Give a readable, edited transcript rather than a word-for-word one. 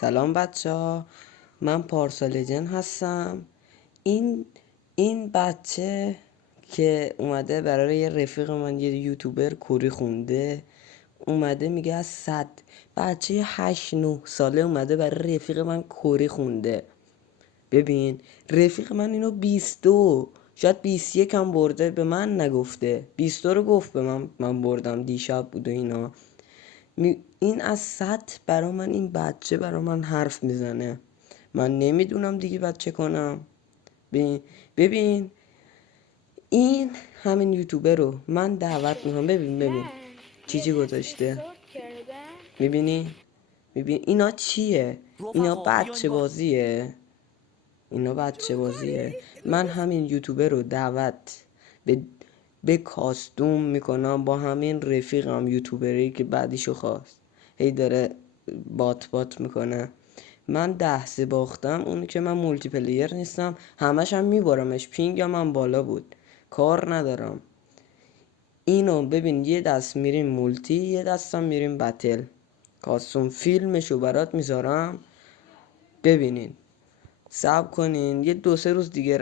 سلام بچه ها، من پارسا لجن هستم. این بچه که اومده برای یه رفیق من، یه یوتیوبر کوری خونده، اومده میگه از 100 بچه 8-9 ساله اومده برای رفیق من کوری خونده. ببین رفیق من اینو 22 شاید 21 هم برده، به من نگفته. 22 رو گفت به من بردم دیشب بود و اینا. این از 100 برا من، این بچه برا من حرف میزنه. من نمیدونم دیگه بچه کنم. ببین این همین یوتیوبر رو من دعوت میکنم. ببین چی گذاشته. میبینی اینا چیه؟ اینا بچه بازیه. من همین یوتیوبر رو دعوت به کاستوم میکنم با همین رفیقم یوتیوبری که بعدیشو خواست، هی داره بات میکنه. من 10-3 باختم، اون که من مولتی پلیر نیستم، همش هم میبارمش. پینگم هم بالا بود، کار ندارم. اینو ببین، یه دست میریم مولتی، یه دستم میریم بتل. کاستوم فیلمشو برات میذارم ببینین. صبر کنین یه 2-3 روز دیگه